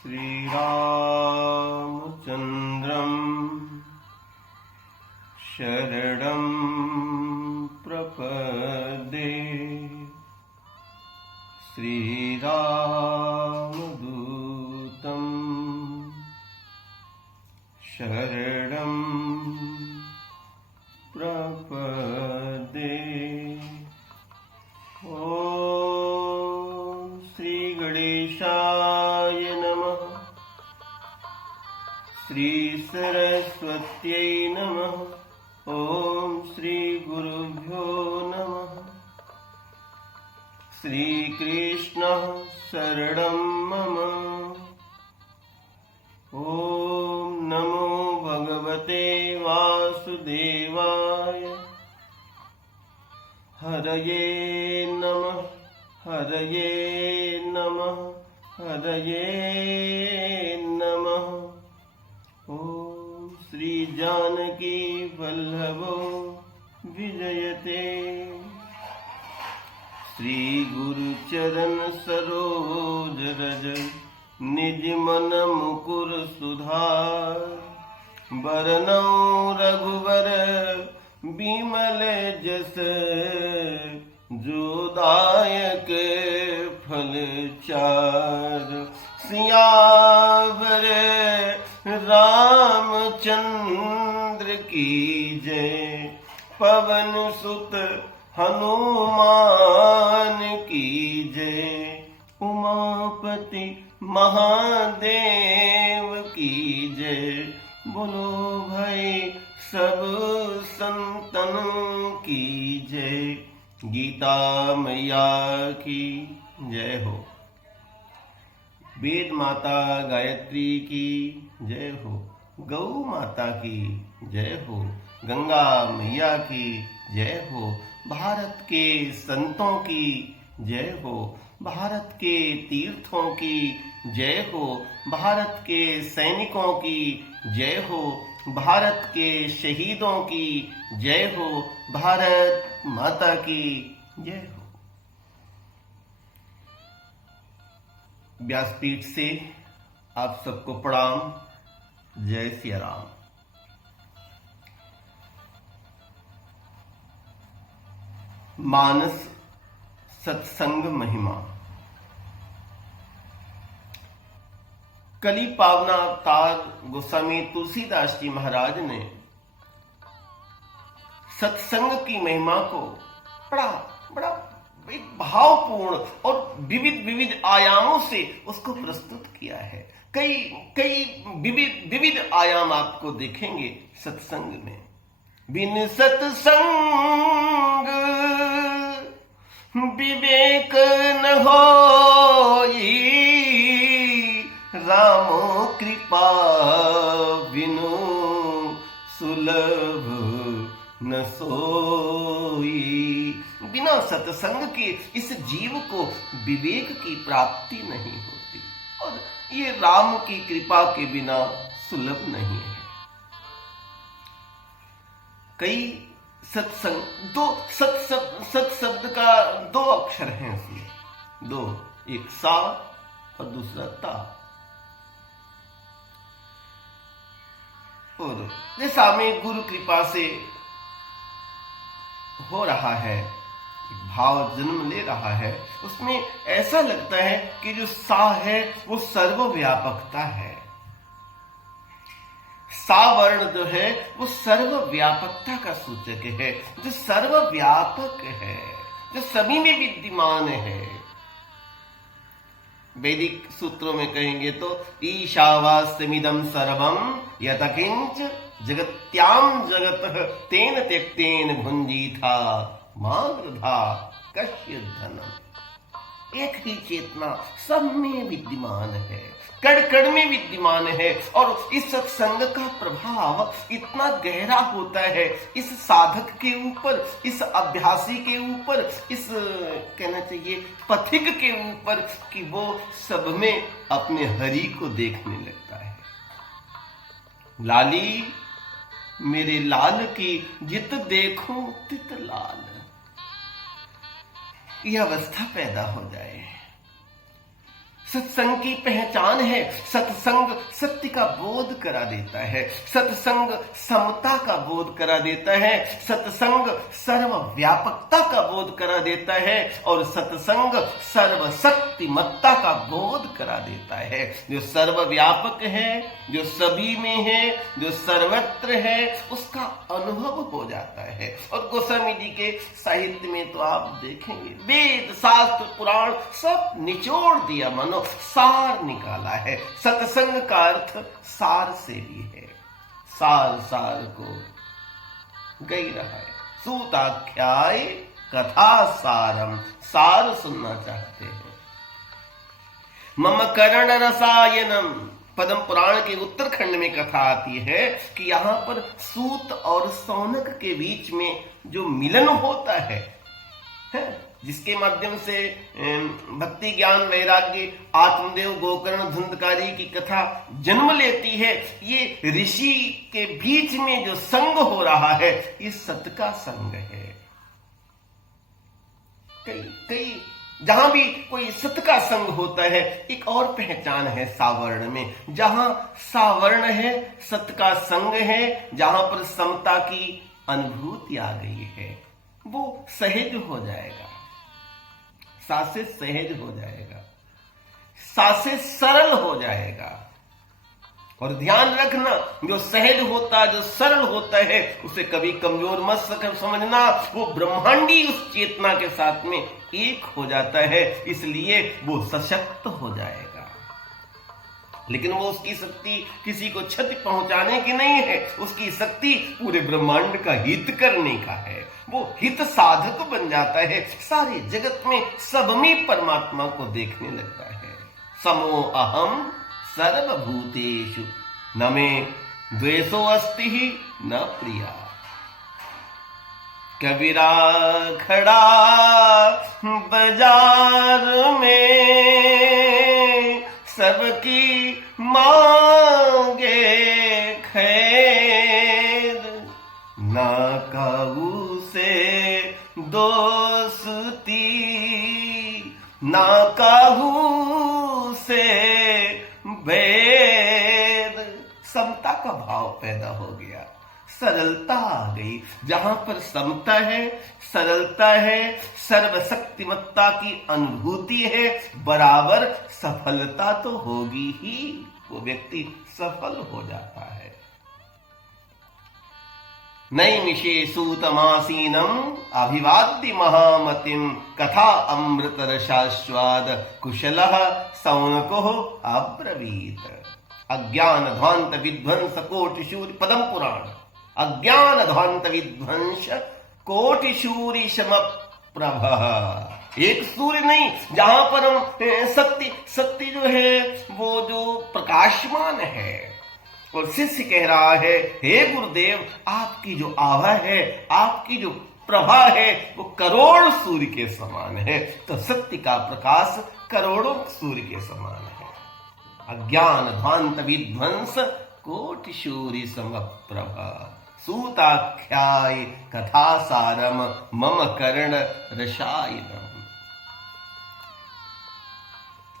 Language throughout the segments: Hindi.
श्रीरामचन्द्रं शरणं प्रपद्ये। श्रीरामदूतं शरणं प्रपद्ये। ॐ श्री गणेशाय नमः। श्री सरस्वत्यै नमः। ॐ श्री गुरुभ्यो नमः। श्रीकृष्णः शरणं मम। ॐ नमो भगवते वासुदेवाय। हरये नमः हरये नमः हरये नमः। ॐ श्री जानकी वल्लभो विजयते। श्री गुरुचरण सरोज रज निज मन मुकुर सुधार। बरनौ रघुवर बिमल जस जो दायक फल चार। सियावर रामचंद्र की जय। पवन सुत हनुमान की जय। उमापति महादेव की जय। बोलो भाई सब संतन की जय। गीता मैया की जय हो। वेद माता गायत्री की जय हो। गौ माता की जय हो। गंगा मैया की जय हो। भारत के संतों की जय हो। भारत के तीर्थों की जय हो। भारत के सैनिकों की जय हो। भारत के शहीदों की जय हो। भारत माता की जय हो। व्यासपीठ से आप सबको प्रणाम। जय सिया राम। मानस सत्संग महिमा। कली पावना अवतार गोस्वामी तुलसीदास जी महाराज ने सत्संग की महिमा को बड़ा एक भावपूर्ण और विविध विविध आयामों से उसको प्रस्तुत किया है। कई विविध आयाम आपको देखेंगे सत्संग में। बिन सत्संग विवेक न होई। राम कृपा बिनु सुलभ न सोई। बिना सत्संग के इस जीव को विवेक की प्राप्ति नहीं होती और ये राम की कृपा के बिना सुलभ नहीं है। कई सत्संग सत शब्द का दो अक्षर हैं इसमें। दो, एक सा और दूसरा ता। और जैसा में गुरु कृपा से हो रहा है, भाव जन्म ले रहा है, उसमें ऐसा लगता है कि जो सा है वो सर्वव्यापकता है। सा वर्ण जो है वो सर्वव्यापकता का सूचक है, जो सर्वव्यापक है, जो सभी में विद्यमान है। वैदिक सूत्रों में कहेंगे तो ईशावास्यमिदं सर्वं यत किंच जगत्याम जगतः तेन त्यक्तेन भुंजीथा मा वृथा कस्य धनम। एक ही चेतना सब में विद्यमान है, कण कण में विद्यमान है। और इस सत्संग का प्रभाव इतना गहरा होता है इस साधक के ऊपर, इस अभ्यासी के ऊपर, इस कहना चाहिए पथिक के ऊपर कि वो सब में अपने हरि को देखने लगता है। लाली मेरे लाल की जित देखो तित लाल। यह अवस्था पैदा हो जाए। सत्संग की पहचान है। सत्संग सत्य का बोध करा देता है, सत्संग समता का बोध करा देता है, सत्संग सर्वव्यापकता का बोध करा देता है और सत्संग सर्वशक्तिमत्ता का बोध करा देता है। जो सर्वव्यापक है, जो सभी में है, जो सर्वत्र है, उसका अनुभव हो जाता है। और गोस्वामी जी के साहित्य में तो आप देखेंगे वेद शास्त्र पुराण सब निचोड़ दिया, मानो सार निकाला है। सत्संग का अर्थ सार से भी है, सार सार को गई रहा है। सूताख्याय कथा सारम, सार सुनना चाहते हैं। मम कर्ण रसायनम, पद्म पुराण के उत्तरखंड में कथा आती है कि यहां पर सूत और सौनक के बीच में जो मिलन होता है, जिसके माध्यम से भक्ति ज्ञान वैराग्य आत्मदेव गोकर्ण धुंधकारी की कथा जन्म लेती है, ये ऋषि के बीच में जो संग हो रहा है, ये सत का संग है। कई जहां भी कोई सत का संग होता है, एक और पहचान है सावर्ण में। जहां सावर्ण है, सत का संग है, जहां पर समता की अनुभूति आ गई है, वो सहज हो जाएगा, सासे सहज हो जाएगा, सासे सरल हो जाएगा। और ध्यान रखना, जो सहज होता, जो सरल होता है, उसे कभी कमजोर मत समझना। वो ब्रह्मांडी उस चेतना के साथ में एक हो जाता है, इसलिए वो सशक्त हो जाएगा। लेकिन वो उसकी शक्ति किसी को क्षति पहुंचाने की नहीं है, उसकी शक्ति पूरे ब्रह्मांड का हित करने का है। वो हित साधक बन जाता है, सारे जगत में सब में परमात्मा को देखने लगता है। समो अहम सर्वभूतेषु न मे द्वेषो अस्ति न प्रिया। कबीरा खड़ा बाजार में, सबकी मांगे खैर, ना काऊ से दोस्ती, ना काहू से भेद। समता का भाव पैदा हो गया, सरलता आ गई। जहां पर समता है, सरलता है, सर्वशक्तिमत्ता की अनुभूति है, बराबर सफलता तो होगी ही, वो व्यक्ति सफल हो जाता है। नैमिषे सूतमासीनम अभिवाद्य महामतिम, कथा अमृत रसास्वाद कुशलः सौनको अब्रवीत। अज्ञान ध्वांत विध्वंस कोटि शूर, पद्म पुराण। अज्ञान ध्वांत विध्वंस कोटि शूरी शम प्रभ। एक सूर्य नहीं, जहां पर हम सत्य जो है वो जो प्रकाशमान है। और शिष्य कह रहा है, हे गुरुदेव, आपकी जो आभा है, आपकी जो प्रभा है, वो करोड़ सूर्य के समान है। तो सत्य का प्रकाश करोड़ों सूर्य के समान है। अज्ञान ध्वांत विध्वंस कोटि शूरी समप्रभा। सूताख्याय कथा सारम मम कर्ण रसायनम।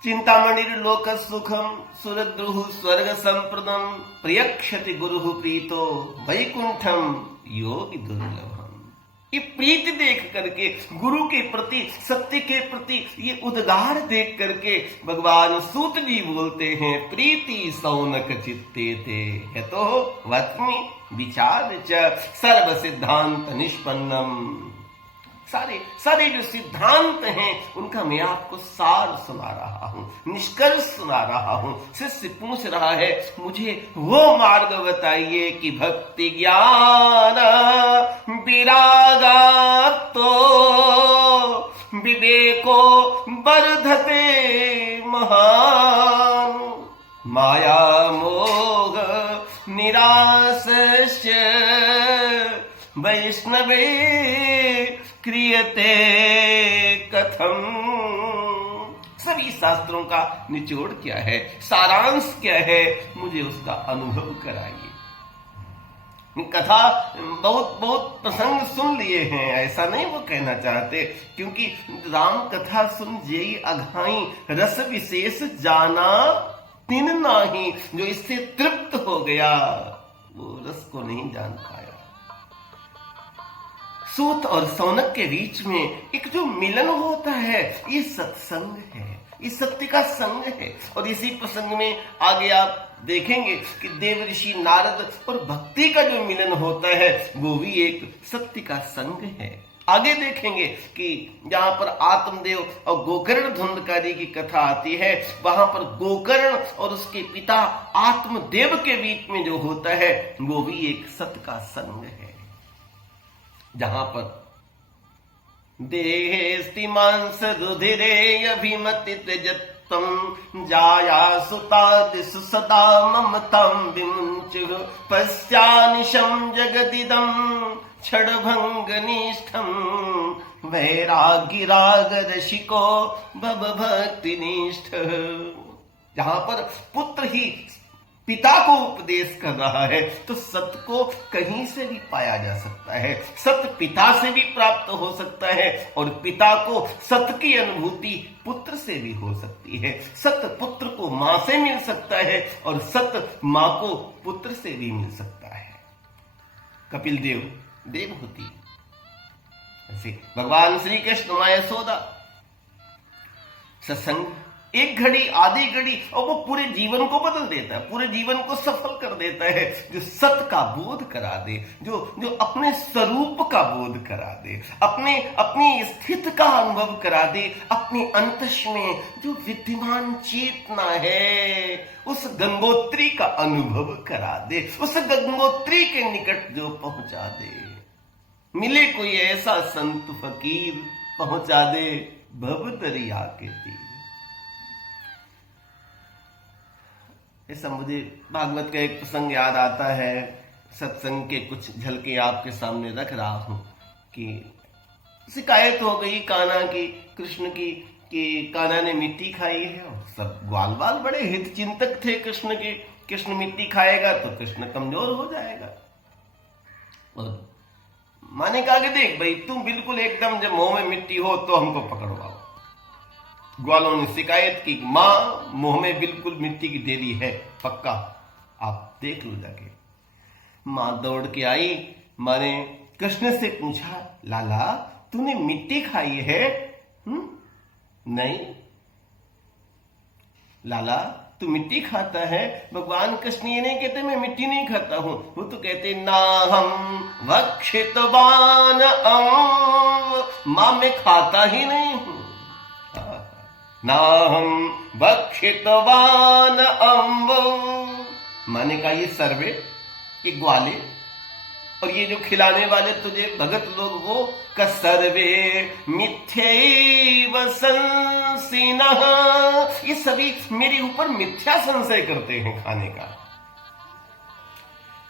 चिंतामणिर्लोक सुखम सुरद्रुः स्वर्ग संप्रदम, प्रियक्षति गुरुः प्रीतो वैकुंठम योगी दुर्लभम। ये प्रीति देख करके, गुरु के प्रति, सत्य के प्रति ये उद्गार देख करके भगवान सूत जी बोलते हैं, प्रीति सौनक चित्ते ते यतो वत्मि विचार च सर्व सिद्धांत निष्पन्नम। सारे जो सिद्धांत हैं उनका मैं आपको सार सुना रहा हूं, निष्कर्ष सुना रहा हूं। शिष्य पूछ रहा है, मुझे वो मार्ग बताइए कि भक्ति ज्ञान विरागा तो विवेको वर्धते महान, माया मोह निराश्य वैष्णवे क्रियते कथम। सभी शास्त्रों का निचोड़ क्या है, सारांश क्या है, मुझे उसका अनुभव कराइए। कथा बहुत बहुत प्रसंग सुन लिए हैं, ऐसा नहीं वो कहना चाहते, क्योंकि राम कथा सुन जेई अघाई रस विशेष जाना तिन नाही, जो इससे तृप्त हो गया वो रस को नहीं जान पाया। सूत और सौनक के बीच में एक जो मिलन होता है ये सत्संग है, ये सत्य का संग है। और इसी प्रसंग में आगे आप देखेंगे कि देव ऋषि नारद और भक्ति का जो मिलन होता है वो भी एक सत्य का संग है। आगे देखेंगे कि जहां पर आत्मदेव और गोकर्ण धुंधकारी की कथा आती है, वहां पर गोकर्ण और उसके पिता आत्मदेव के बीच में जो होता है वो भी एक सत्य का संग है। जहां पर देहेस्ति मांस रुधिरे अभिमति त्यजत्वं जाया सुतादिश सदा ममतां विमुञ्चुः पश्यानिशं जगदिदं क्षणभङ्गनिष्ठं वैरागिरागरसिको भवभक्तिनिष्ठ। जहां पर पुत्र ही पिता को उपदेश कर रहा है तो सत्य को कहीं से भी पाया जा सकता है, सत्य पिता से भी प्राप्त हो सकता है और पिता को सत्य की अनुभूति पुत्र से भी हो सकती है। सत्य पुत्र को मां से मिल सकता है और सत्य मां को पुत्र से भी मिल सकता है। कपिल देव देवहूति, ऐसे भगवान श्री कृष्ण मां यशोदा, सत्संग एक घड़ी आधी घड़ी और वो पूरे जीवन को बदल देता है, पूरे जीवन को सफल कर देता है। जो सत्य का बोध करा दे, जो अपने स्वरूप का बोध करा दे, अपनी स्थिति का अनुभव करा दे, अपने अंतस में जो विद्यमान चेतना है उस गंगोत्री का अनुभव करा दे, उस गंगोत्री के निकट जो पहुंचा दे। मिले कोई ऐसा संत फकीर पहुंचा दे भव दरिया के तीर। ऐसा मुझे भागवत का एक प्रसंग याद आता है, सत्संग के कुछ झलके आपके सामने रख रहा हूं कि शिकायत हो गई कान्हा की, कृष्ण की, कि कान्हा ने मिट्टी खाई है। और सब ग्वाल बाल बड़े हित चिंतक थे कृष्ण के, कृष्ण मिट्टी खाएगा तो कृष्ण कमजोर हो जाएगा। और माँ ने कहा कि देख भाई तुम बिल्कुल एकदम जब मुंह में मिट्टी हो तो हमको पकड़वाओ। ग्वालों ने शिकायत की, मां मुंह में बिल्कुल मिट्टी की ढेरी है, पक्का आप देख लो जाके। मां दौड़ के आई, मां ने कृष्ण से पूछा, लाला तूने मिट्टी खाई है? नहीं। लाला तू मिट्टी खाता है? भगवान कृष्ण ये नहीं कहते मैं मिट्टी नहीं खाता हूं, वो तो कहते ना हम भक्षितवान मां मैं खाता ही नहीं हूं, ना हम भक्षितवान अम्ब। माने का ये सर्वे, ये ग्वाले और ये जो खिलाने वाले तुझे भगत लोग वो कसर्वे मिथ्यैव संसिनः, ये सभी मेरे ऊपर मिथ्या संशय करते हैं खाने का।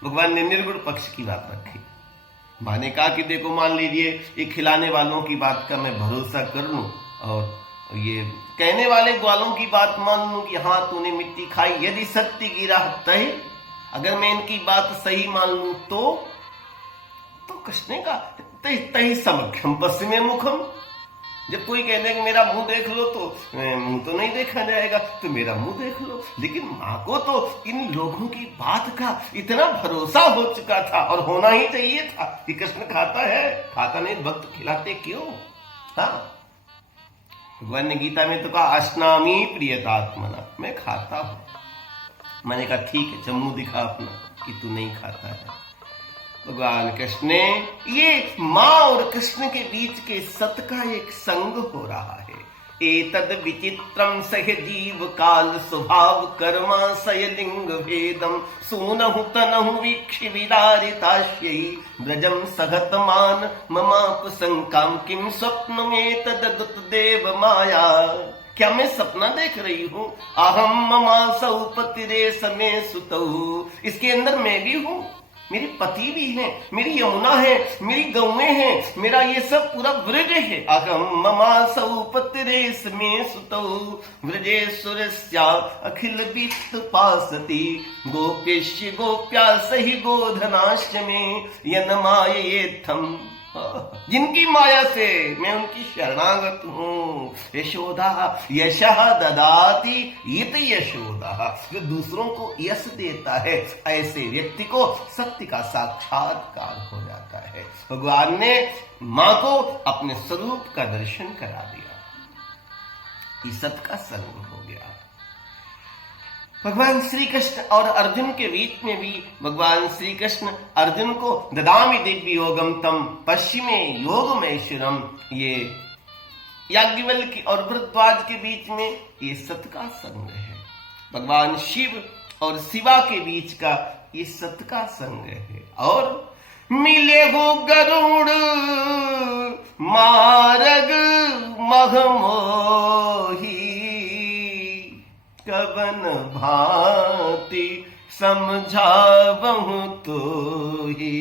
भगवान ने निर्गुण पक्ष की बात रखी। मां ने कहा कि देखो मान लीजिए ये खिलाने वालों की बात का मैं भरोसा कर लूं और ये कहने वाले ग्वालों की बात मान लूं कि हाँ तूने मिट्टी खाई, यदि सत्य गिरा तय, अगर मैं इनकी बात सही मान लूं तो कृष्ण का तही समक्षम पश्चिमे मुखम। जब कोई कहने कि मेरा मुंह देख लो तो मुंह तो नहीं देखा जाएगा, तो मेरा मुंह देख लो। लेकिन मां को तो इन लोगों की बात का इतना भरोसा हो चुका था और होना ही चाहिए था कि कृष्ण खाता है, खाता नहीं भक्त खिलाते क्यों। हाँ, भगवान ने गीता में तो कहा अश्नामी प्रियतात्मना, मैं खाता हूं। मैंने कहा ठीक है, चम्मू दिखा अपना कि तू नहीं खाता है। भगवान कृष्ण ने ये मां और कृष्ण के बीच के सत का एक संग हो रहा है। एतद विचित्रम सह जीव काल स्वभाव कर्माशय लिंग भेदम सूनहु तनहु वीक्षि विदारिताश्यै ब्रजम सगत मान ममाप शंकाम किम स्वप्न में तदगत देव माया। क्या मैं सपना देख रही हूँ? अहम ममा सौपतिरे समय सुतहु, इसके अंदर मैं भी हूँ। मेरे पति भी हैं, मेरी यमुना है, मेरी गौएं हैं, मेरा ये सब पूरा व्रज है। अगम ममासौ पतिरेस में सुतौ व्रजेश्वरस्या अखिल वित्त पासति गोपेश्य गोप्या सही गोधनाश्च में यनमायेत्थम। जिनकी माया से मैं उनकी शरणागत हूँ। यशोदा यशः ददाति इत यशोदा, जो दूसरों को यश देता है, ऐसे व्यक्ति को सत्य का साक्षात्कार हो जाता है। भगवान ने मां को अपने स्वरूप का दर्शन करा दिया, ईसत का संग हो गया। भगवान श्री कृष्ण और अर्जुन के बीच में भी भगवान श्री कृष्ण अर्जुन को ददामि दिव्य योगम तम पश्चिमे योगमेश्वरम, ये याज्ञवल्क्य और भरद्वाज के बीच में ये सत का संग है। भगवान शिव और शिवा के बीच का ये सत का संग है। और मिले हो गरुड़ मारग मघमोही कवन भांति समझावहु तो ही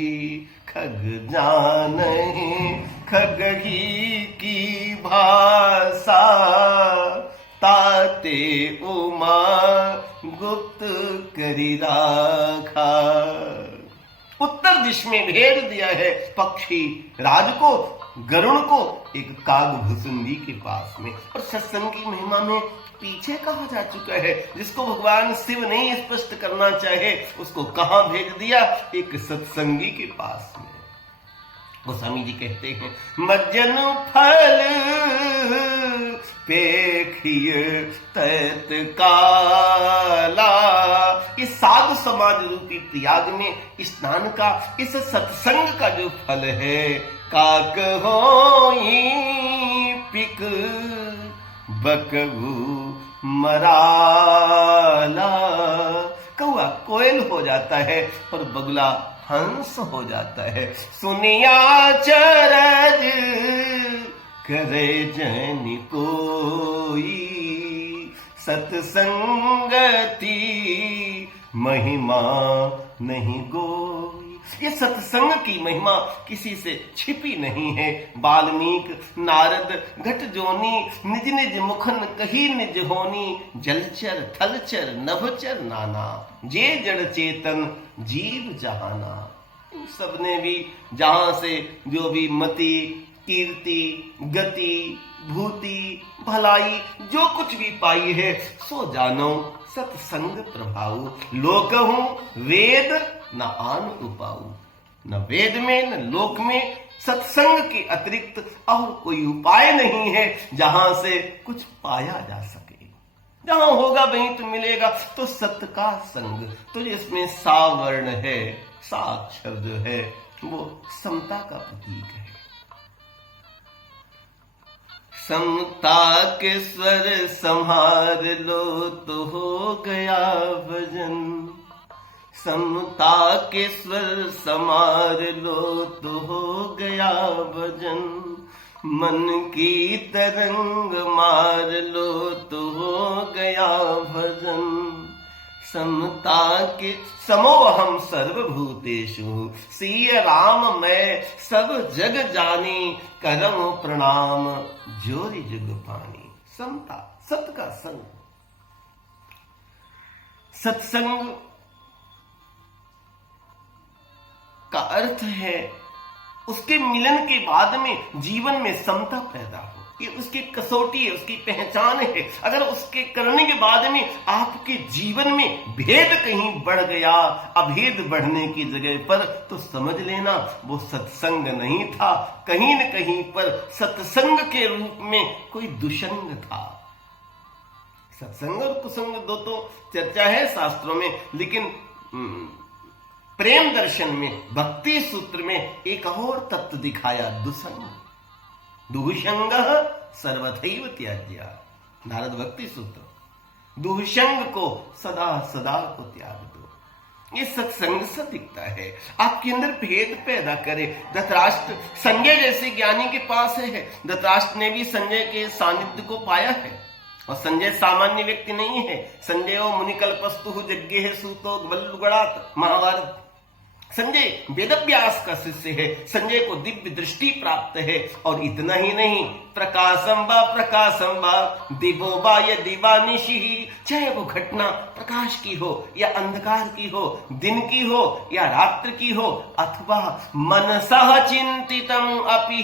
खग जानहि खगही की भाषा ताते उमा गुप्त करी राखा। उत्तर दिश में भेज दिया है पक्षी राज को, गरुड़ को एक कागभुसुंडी के पास में। और सत्संग की महिमा में पीछे कहा जा चुका है, जिसको भगवान शिव नहीं स्पष्ट करना चाहे उसको कहां भेज दिया, एक सत्संगी के पास में। गोस्वामी जी कहते हैं मज्जन फल पेखिय तत्काला, इस साधु समाज रूपी प्रयाग में स्नान का, इस सत्संग का जो फल है, काक होई पिक बकबू मराला, कौआ कोयल हो जाता है और बगुला हंस हो जाता है। सुनिया चरज करे जन कोई, सत्संगति महिमा नहीं गोई। ये सत्संग की महिमा किसी से छिपी नहीं है। वाल्मीकि नारद घट जोनी निज निज मुखन कही निज होनी, जलचर थलचर नभचर नाना, जे जड़ चेतन जीव जहाना। इन सब ने भी जहां से जो भी मति कीर्ति गति भूति भलाई जो कुछ भी पाई है, सो जानो सत्संग प्रभाव। लोकहूं वेद न आन उपाऊ, न वेद में न लोक में सत्संग के अतिरिक्त और कोई उपाय नहीं है जहां से कुछ पाया जा सके। जहां होगा वहीं तो मिलेगा। तो सत्य का संग, तो जिसमें सावर्ण है, साक्षर जो है वो समता का प्रतीक है। समता के स्वर संहार लो तो हो गया भजन, समता के स्वर समार लो तो हो गया भजन, मन की तरंग मार लो तो हो गया भजन। समता के समोहम सर्वभूतेषु, सिय राम मैं सब जग जानी, करम प्रणाम जोरि जुग पानी। समता, सत का संग। सत्संग का अर्थ है उसके मिलन के बाद में जीवन में समता पैदा हो। ये उसकी कसौटी है, उसकी पहचान है। अगर उसके करने के बाद में आपके जीवन में भेद कहीं बढ़ गया, अभेद बढ़ने की जगह पर, तो समझ लेना वो सत्संग नहीं था, कहीं न कहीं पर सत्संग के रूप में कोई दुसंग था। सत्संग और कुसंग दो तो चर्चा है शास्त्रों में, लेकिन प्रेम दर्शन में, भक्ति सूत्र में एक और तत्व दिखाया, दुसंग। दुःसंग सर्वथैव त्याज्य, नारद भक्ति सूत्र। दुःसंग को सदा सदा को त्याग दो। ये सत्संग से दिखता है, आपके अंदर भेद पैदा करे। धृतराष्ट्र संजय जैसे ज्ञानी के पास है, धृतराष्ट्र ने भी संजय के सानिध्य को पाया है। और संजय सामान्य व्यक्ति नहीं है। संजय मुनिकल्पस्तु यज्ञ है सूतो बल्लुगड़ात, महाभारत। संजय वेदव्यास का शिष्य है, संजय को दिव्य दृष्टि प्राप्त है। और इतना ही नहीं, प्रकाशम व दिवो वा दिवानिशि, चाहे वो घटना प्रकाश की हो या अंधकार की हो, दिन की हो या रात्रि की हो, अथवा मनसः चिंतितम अपि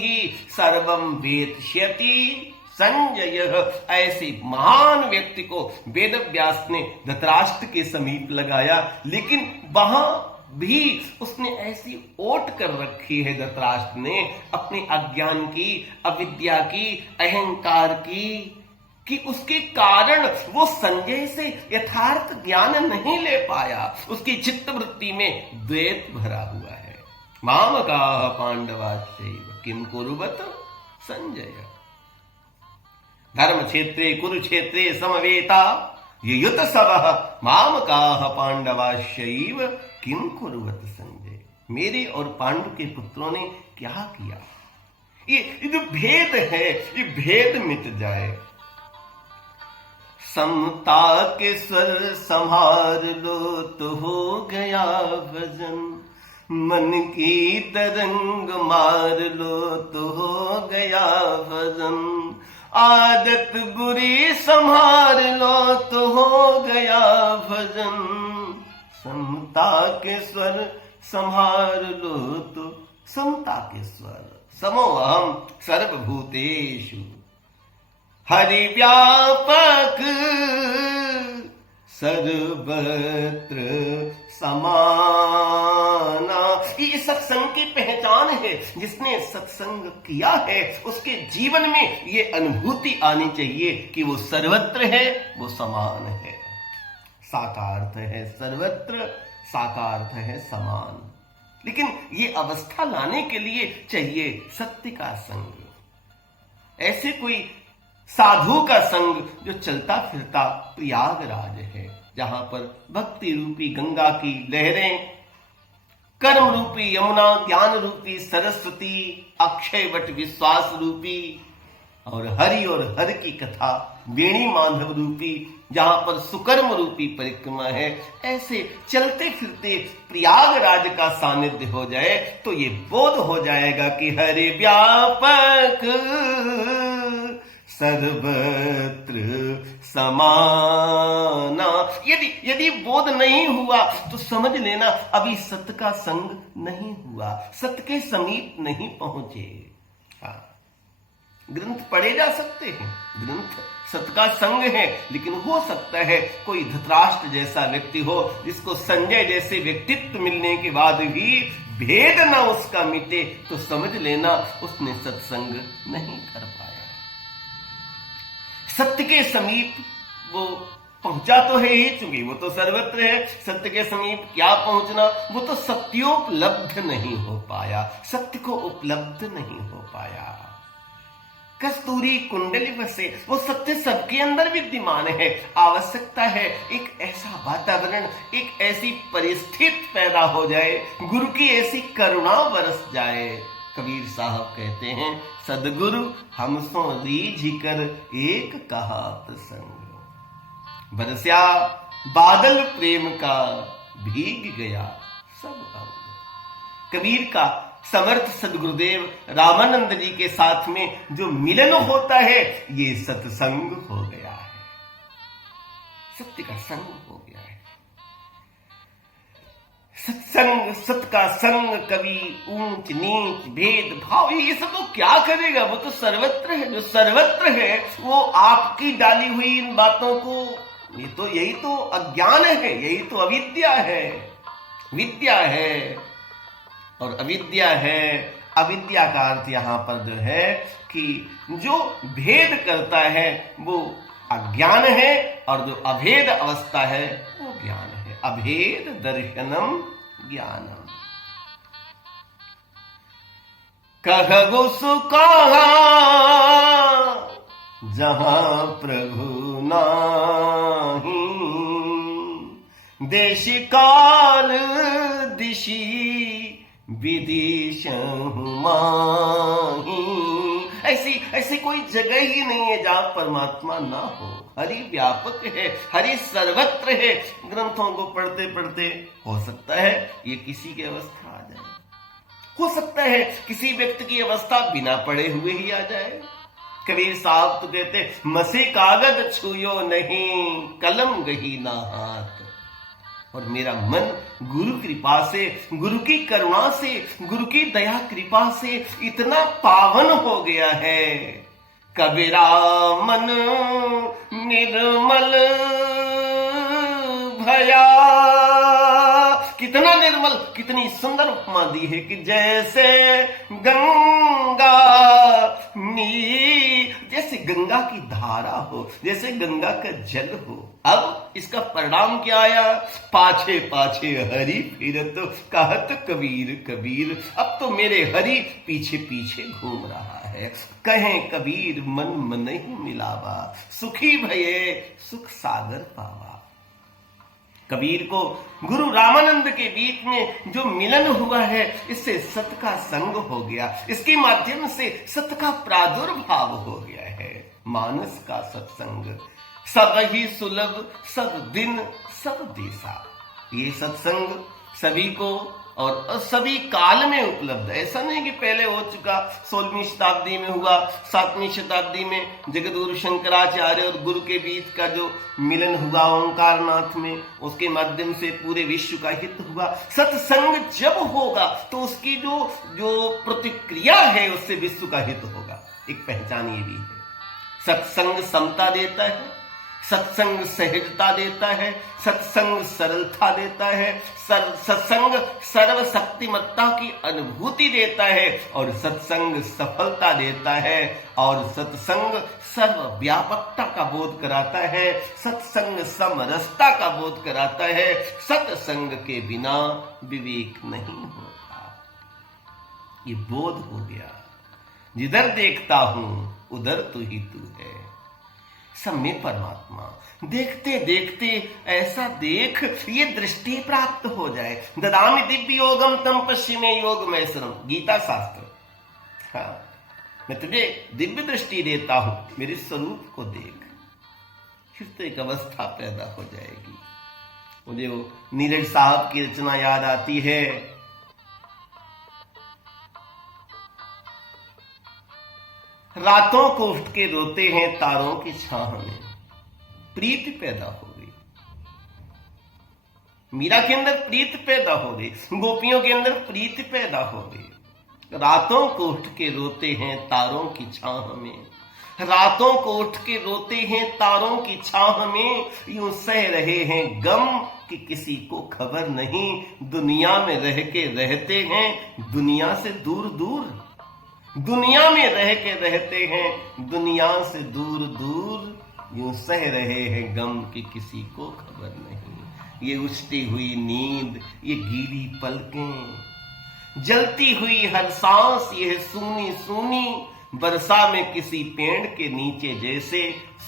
सर्वं वेत्ष्यति संजय। ऐसे महान व्यक्ति को वेदव्यास ने धृतराष्ट्र के समीप लगाया, लेकिन वहां भी उसने ऐसी ओट कर रखी है धृतराष्ट्र ने अपने अज्ञान की, अविद्या की, अहंकार की, कि उसके कारण वो संजय से यथार्थ ज्ञान नहीं ले पाया। उसकी चित्तवृत्ति में द्वैत भरा हुआ है। मामकाः पांडवाश्चैव किं कुर्वत संजय। धर्म क्षेत्रे कुरुक्षेत्रे समवेता युयुत्सवः मामकाः पांडवाश्चैव किं कुर्वत संजय। मेरे और पांडु के पुत्रों ने क्या किया? ये जो भेद है, ये भेद मिट जाए। समता के स्वर संभार लो तो हो गया भजन, मन की तरंग मार लो तो हो गया भजन, आदत बुरी संभार लो तो हो गया भजन, समता के स्वर संभार लो तो। समता के स्वर, समोहम सर्वभूतेषु हरि व्यापक सर्वत्र समाना। ये सत्संग की पहचान है। जिसने सत्संग किया है उसके जीवन में ये अनुभूति आनी चाहिए कि वो सर्वत्र है, वो समान है। साकार्थ है सर्वत्र, साकार्थ है समान। लेकिन ये अवस्था लाने के लिए चाहिए सत्य का संग। ऐसे कोई साधु का संग जो चलता फिरता प्रयागराज है, जहां पर भक्ति रूपी गंगा की लहरें, कर्म रूपी यमुना, ज्ञान रूपी सरस्वती, अक्षय वट विश्वास रूपी और हर की कथा वेणी माधव रूपी, जहां पर सुकर्म रूपी परिक्रमा है। ऐसे चलते फिरते प्रयागराज का सानिध्य हो जाए तो ये बोध हो जाएगा कि हरि व्यापक सर्वत्र समाना। यदि बोध नहीं हुआ तो समझ लेना अभी सत्य का संग नहीं हुआ, सत्य के समीप नहीं पहुंचे। हाँ, ग्रंथ पढ़े जा सकते हैं, ग्रंथ सत्य का संग है, लेकिन हो सकता है कोई धृतराष्ट्र जैसा व्यक्ति हो जिसको संजय जैसे व्यक्तित्व मिलने के बाद भी भेद ना उसका मिटे, तो समझ लेना उसने सत्संग नहीं कर पाया। सत्य के समीप वो पहुंचा तो है ही, चूंकि वो तो सर्वत्र है। सत्य के समीप क्या पहुंचना, वो तो सत्योपलब्ध नहीं हो पाया, सत्य को उपलब्ध नहीं हो पाया। कस्तूरी कुंडली बसे, वो सत्य सबके अंदर विद्यमान है। आवश्यकता है एक ऐसा वातावरण, एक ऐसी परिस्थिति पैदा हो जाए, गुरु की ऐसी करुणा बरस जाए। कबीर साहब कहते हैं, सदगुरु हमसो रीझ कर एक कहा प्रसंग, बरस्या बादल प्रेम का भीग गया सब अंग। कबीर का समर्थ सदगुरुदेव रामानंद जी के साथ में जो मिलन होता है, ये सत्संग हो गया है, सत्य का संग हो गया है। सत्संग, सत्य का संग, कभी ऊंच नीच भेद भाव ये सब वो क्या करेगा? वो तो सर्वत्र है। जो सर्वत्र है वो आपकी डाली हुई इन बातों को, यही तो अज्ञान है, यही तो अविद्या है। विद्या है और अविद्या है। अविद्या का अर्थ यहां पर जो है कि जो भेद करता है वो अज्ञान है, और जो अभेद अवस्था है वो ज्ञान है। अभेद दर्शनम ज्ञानम। कहगो सुकहा जहां प्रभु नाही, देश काल दिशि विदिशहु माही। ऐसी कोई जगह ही नहीं है जहां परमात्मा ना हो। हरि व्यापक है, हरि सर्वत्र है। ग्रंथों को पढ़ते पढ़ते हो सकता है ये किसी की अवस्था आ जाए, हो सकता है किसी व्यक्ति की अवस्था बिना पढ़े हुए ही आ जाए। कबीर साहब तो कहते मसे कागज छुयो नहीं, कलम गही ना हाथ। और मेरा मन गुरु कृपा से, गुरु की करुणा से, गुरु की दया कृपा से इतना पावन हो गया है। कबीरा मन निर्मल भया, कितना निर्मल, कितनी सुंदर उपमा दी है कि जैसे गंगा जैसे गंगा की धारा हो, जैसे गंगा का जल हो। अब इसका परिणाम क्या आया? पाछे पाछे हरि फिरत कहत कबीर कबीर। अब तो मेरे हरि पीछे पीछे घूम रहा है। कहें कबीर मन मन ही मिलावा, सुखी भये सुख सागर पावा। कबीर को गुरु रामानंद के बीच में जो मिलन हुआ है, इससे सत का संग हो गया, इसके माध्यम से सत का प्रादुर्भाव हो गया है। मानस का सत्संग सब ही सुलभ, सब दिन सब देशा। ये सत्संग सभी को और सभी काल में उपलब्ध है। ऐसा नहीं कि पहले हो चुका, 16वीं शताब्दी में हुआ, 7वीं शताब्दी में जगद्गुरु शंकराचार्य और गुरु के बीच का जो मिलन हुआ ओंकारनाथ में, उसके माध्यम से पूरे विश्व का हित हुआ। सत्संग जब होगा तो उसकी जो प्रतिक्रिया है उससे विश्व का हित होगा। एक पहचान ये भी है, सत्संग समता देता है, सत्संग सहजता देता है, सत्संग सरलता देता है, सत्संग सर्वशक्तिमत्ता की अनुभूति देता है, और सत्संग सफलता देता है, और सत्संग सर्वव्यापकता का बोध कराता है, सत्संग समरसता का बोध कराता है। सत्संग के बिना विवेक नहीं होता। ये बोध हो गया, जिधर देखता हूं उधर तू ही तू है। सब में परमात्मा, देखते देखते ऐसा देख ये दृष्टि प्राप्त हो जाए। ददामि दिव्य योगम तम पश्चिमे योग मैसरम, गीता शास्त्र। हाँ, मैं तुझे दिव्य दृष्टि देता हूं, मेरे स्वरूप को देख, फिर तो एक अवस्था पैदा हो जाएगी। मुझे वो नीरज साहब की रचना याद आती है, रातों को उठ के रोते हैं तारों की छाह में, प्रीति पैदा हो गई। मीरा के अंदर प्रीति पैदा हो गई, गोपियों के अंदर प्रीति पैदा हो गई। रातों को उठ के रोते हैं तारों की छाह में, रातों को उठ के रोते हैं तारों की छाह में, यूं सह रहे हैं गम कि किसी को खबर नहीं। दुनिया में रह के रहते हैं दुनिया से दूर दूर, दुनिया में रह के रहते हैं दुनिया से दूर दूर, यूं सह रहे हैं गम कि किसी को खबर नहीं। ये उछती हुई नींद, ये गीली पलकें, जलती हुई हर सांस, ये सूनी सूनी बरसा में किसी पेड़ के नीचे जैसे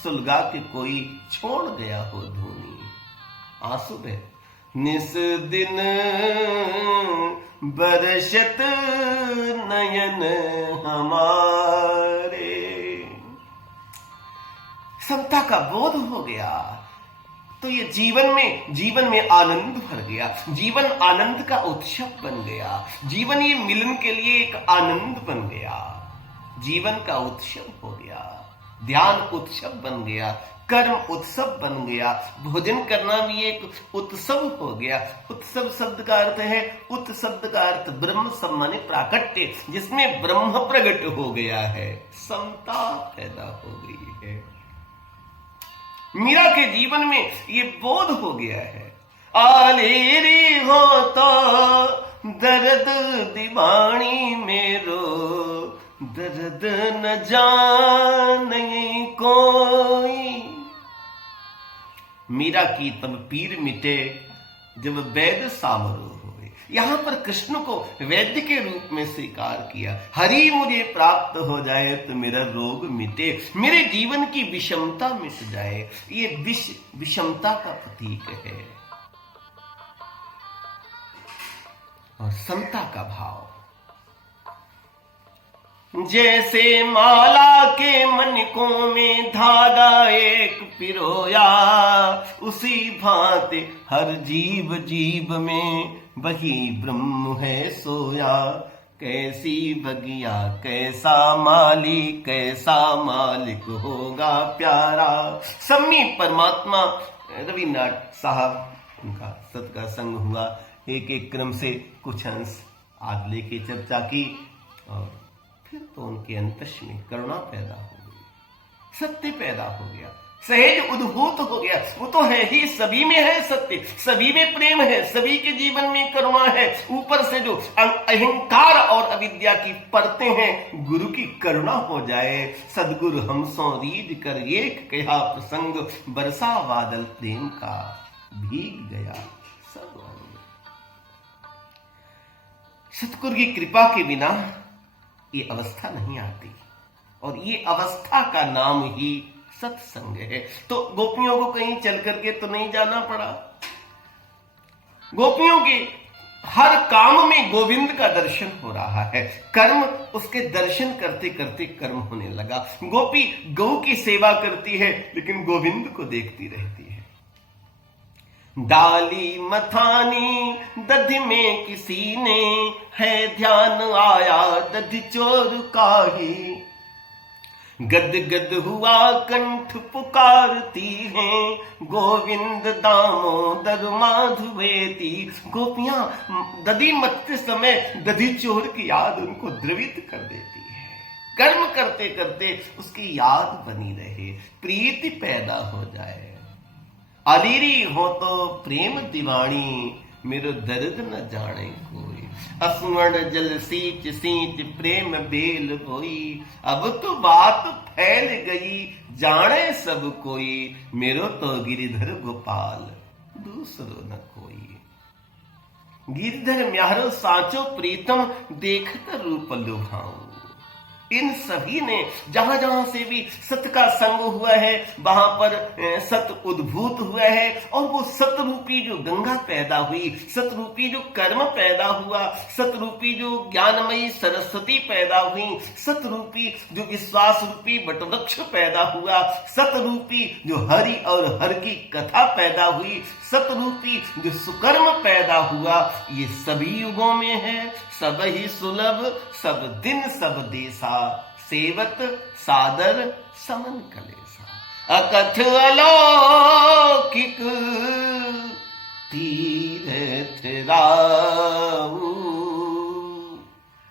सुलगा के कोई छोड़ गया हो धूनी। आंसू बहे निस दिन बरसत नयन हमारे। समता का बोध हो गया तो ये जीवन में आनंद भर गया, जीवन आनंद का उत्सव बन गया, जीवन ये मिलन के लिए एक आनंद बन गया, जीवन का उत्सव हो गया, ध्यान उत्सव बन गया, कर्म उत्सव बन गया, भोजन करना भी एक उत्सव हो गया। उत्सव शब्द का अर्थ है, उत शब्द का अर्थ ब्रह्म सम्मानित प्राकट्य, जिसमें ब्रह्म प्रकट हो गया है, समता पैदा हो गई है। मीरा के जीवन में ये बोध हो गया है। आलेरी हो तो दर्द दीवानी मेरो, दर्द न जाने कोई। मीरा की तब पीर मिटे जब वैद्य सामरोह हुए। यहां पर कृष्ण को वैद्य के रूप में स्वीकार किया। हरि मुझे प्राप्त हो जाए तो मेरा रोग मिटे, मेरे जीवन की विषमता मिट जाए। ये विषमता का प्रतीक है और समता का भाव। जैसे माला के मनकों में धागा एक पिरोया, उसी भांति हर जीव जीव में वही ब्रह्म है सोया। कैसी बगिया कैसा माली, कैसा मालिक होगा प्यारा। सम्मी परमात्मा रविन्द्रनाथ साहब, उनका सत का संग हुआ। एक एक क्रम से कुछ अंश आज लेके चर्चा की और फिर तो उनके अंतस में करुणा पैदा हो गई, सत्य पैदा हो गया, सहज उद्भूत हो गया। वो तो है ही, सभी में है सत्य, सभी में प्रेम है, सभी के जीवन में करुणा है। ऊपर से जो अहंकार और अविद्या की परतें हैं, गुरु की करुणा हो जाए। सदगुरु हमसों रीझ कर एक कहा प्रसंग, बरसा बादल प्रेम का भीग गया सब अंग। सतगुरु की कृपा के बिना ये अवस्था नहीं आती, और ये अवस्था का नाम ही सत्संग है। तो गोपियों को कहीं चल करके तो नहीं जाना पड़ा। गोपियों के हर काम में गोविंद का दर्शन हो रहा है। कर्म उसके दर्शन करते करते कर्म होने लगा। गोपी गौ की सेवा करती है, लेकिन गोविंद को देखती रहती है। डाली मथानी दधि में किसी ने, है ध्यान आया दधि चोर का ही। गद गद हुआ कंठ पुकारती हैं, गोविंद दामोदर माधवेती। गोपियां दधि मथते समय दधि चोर की याद उनको द्रवित कर देती है। कर्म करते करते उसकी याद बनी रहे, प्रीति पैदा हो जाए। अलीरी हो तो प्रेम दीवानी, मेरो दर्द न जाने कोई। असुवर्ण जल सींच सींच प्रेम बेल बोई, अब तो बात फैल गई जाने सब कोई। मेरो तो गिरिधर गोपाल दूसरो न कोई। गिरिधर म्यारो साचो प्रीतम, देखकर रूप लुभाऊं। इन सभी ने जहां जहां से भी सत का संग हुआ है, वहां पर सत उद्भूत हुआ है। और वो सतरूपी जो गंगा पैदा हुई, सतरूपी जो कर्म पैदा हुआ, सतरूपी जो ज्ञानमयी सरस्वती पैदा हुई, सतरूपी जो विश्वास रूपी वटवृक्ष पैदा हुआ, सतरूपी जो हरि और हर की कथा पैदा हुई, सतरूपी जो सुकर्म पैदा हुआ, ये सभी युगों में है। सब ही सुलभ सब दिन सब देसा, सेवत सादर समन कलेसा। अकथ अलौकिक तीर्थ राऊ।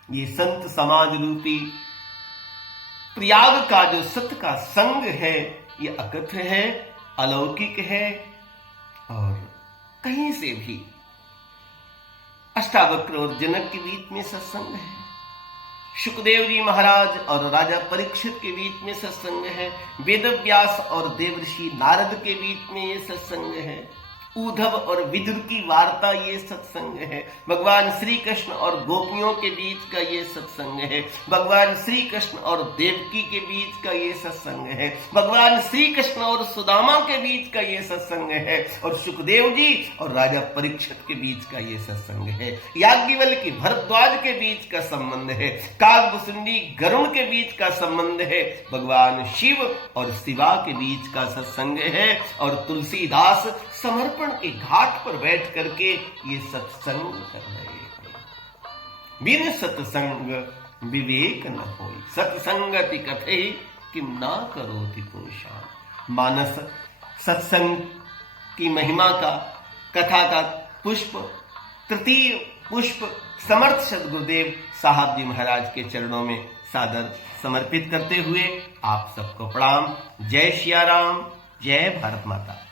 ये संत समाज रूपी प्रयाग का जो सत का संग है, ये अकथ है, अलौकिक है, और कहीं से भी अष्टावक्र और जनक के बीच में सत्संग है, शुकदेव जी महाराज और राजा परीक्षित के बीच में सत्संग है, वेदव्यास और देवर्षि नारद के बीच में ये सत्संग है, उद्धव और विदुर की वार्ता ये सत्संग है, भगवान श्री कृष्ण और गोपियों के बीच का ये सत्संग है, भगवान श्री कृष्ण और देवकी के बीच का ये सत्संग है, भगवान श्री कृष्ण और सुदामा के बीच का ये सत्संग है, और सुखदेव जी और राजा परीक्षित के बीच का ये सत्संग है, याज्ञवल्क्य भरद्वाज के बीच का संबंध है, काकभूषुंडी गरुण के बीच का संबंध है, भगवान शिव और शिवा के बीच का सत्संग है, और तुलसीदास समर्पण के घाट पर बैठ करके ये सत्संग कर रहे हैं। बिन सत्संग विवेक न होई, सत्संगति कथे किम ना करोति पुरुषान। मानस सत्संग की महिमा का, कथा का पुष्प, तृतीय पुष्प समर्थ सद्गुरुदेव साहब जी महाराज के चरणों में सादर समर्पित करते हुए आप सबको प्रणाम। जय सिया राम, जय भारत माता।